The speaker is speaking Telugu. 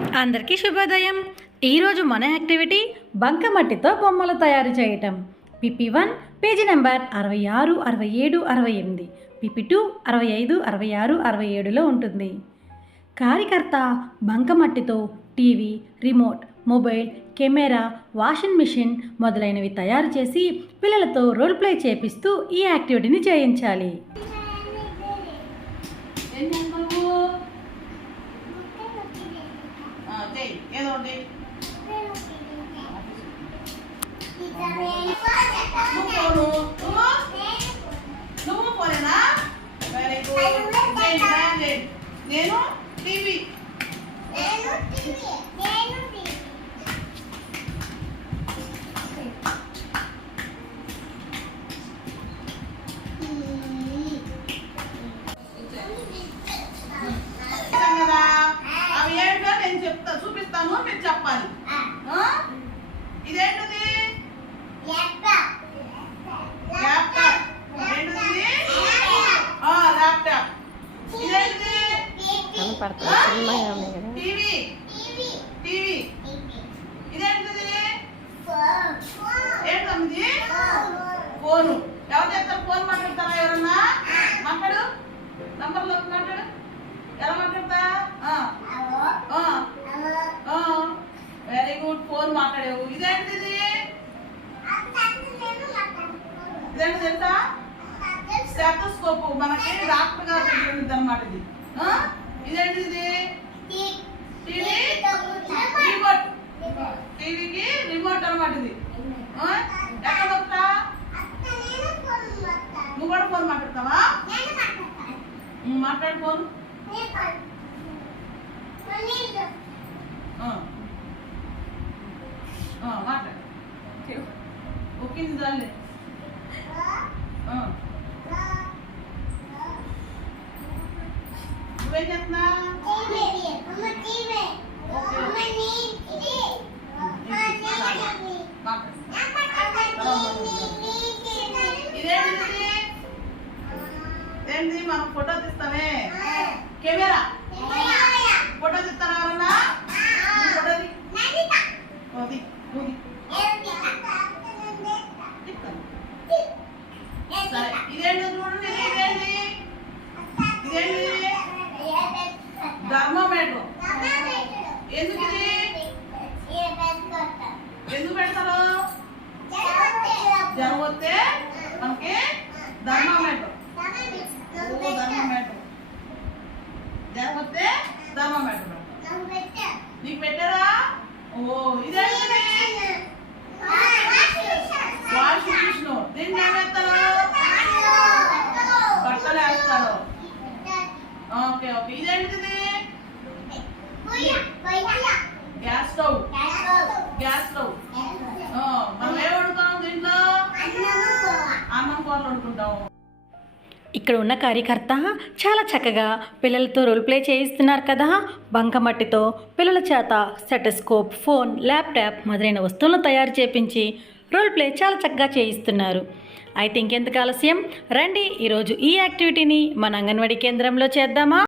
అందరికీ శుభోదయం. ఈరోజు మన యాక్టివిటీ బంకమట్టితో బొమ్మలు తయారు చేయటం. పిపి వన్ పేజీ నెంబర్ అరవై ఆరు అరవై ఏడు అరవై ఎనిమిది. పిపి టూ అరవై ఐదు అరవై ఆరు అరవై ఏడులో ఉంటుంది. కార్యకర్త బంకమట్టితో TV remote mobile camera washing machine మొదలైనవి తయారు చేసి పిల్లలతో రోల్ ప్లే చేపిస్తూ ఈ యాక్టివిటీని చేయించాలి. చెయ్యి ఏదో ఒకటి నువ్వు పోను నువ్వు నువ్వు పోలేనా వెరీ గుడ్ చేయండి డ్రాయింగ్ చేయండి నేను టీవీ కనపడుతుంది చిన్నగా ఉంది కదా. TV TV. ఇదేంటిది ఏంటమ్మిది? ఫోను. ఎవరు చెప్తారు ఫోన్ మాట్లాడతారా ఎవరన్నా? మాట్లాడు. నంబర్లో మాట్లాడు? ఎలా మాట్లాడతా? వెరీ గుడ్ ఫోన్ మాట్లాడేవు. ఇదేంటిది ఇదేంటి తెలుసా? స్టెథోస్కోప్ మనకి డాక్టర్ గారు అనమాట ఇది. ఇదేంటిది? రిమోట్. టీవీకి రిమోట్ అనమాట ఇది? ఎక్కడ వస్తా నువ్వు కూడా ఫోన్ మాట్లాడతావా? మాట్లాడు ఫోన్. ఆ. ఆ, మాట్లాడు. ఓకే చాలే చేస్తున్నా ఇదేంటిది ఏంటి మనం ఫోటో తీస్తామే కెమెరా. ఫోటో తీస్తారా ఎవరన్నా? ఫోటో తీ. ఓ, తీ. నువ్వు తీ. తీస్తాను. సరే ఇదేంటి చూడండి ఇది ఇదేంటి ఇదేంటి ధర్మోమీటర్ ఎందుకు ఇది ఎందుకు పెడతారు వస్తే మనకి ధర్మోమీటర్ ఓ వస్తే ధర్మోమీటర్ పెడతారు నీకు పెట్టారా? ఓ ఇదేంటి వాషింగ్ మిషన్ దీన్ని కూరలు వండుకుంటాం ఇక్కడ ఉన్న కార్యకర్త చాలా చక్కగా పిల్లలతో రోల్ ప్లే చేయిస్తున్నారు కదా. బంకమట్టితో పిల్లల చేత సెటస్కోప్ ఫోన్ ల్యాప్టాప్ మొదలైన వస్తువులను తయారు చేపించి రోల్ ప్లే చాలా చక్కగా చేయిస్తున్నారు. అయితే ఇంకెందుకు ఆలస్యం? రండి ఈరోజు ఈ యాక్టివిటీని మన అంగన్వాడీ కేంద్రంలో చేద్దామా?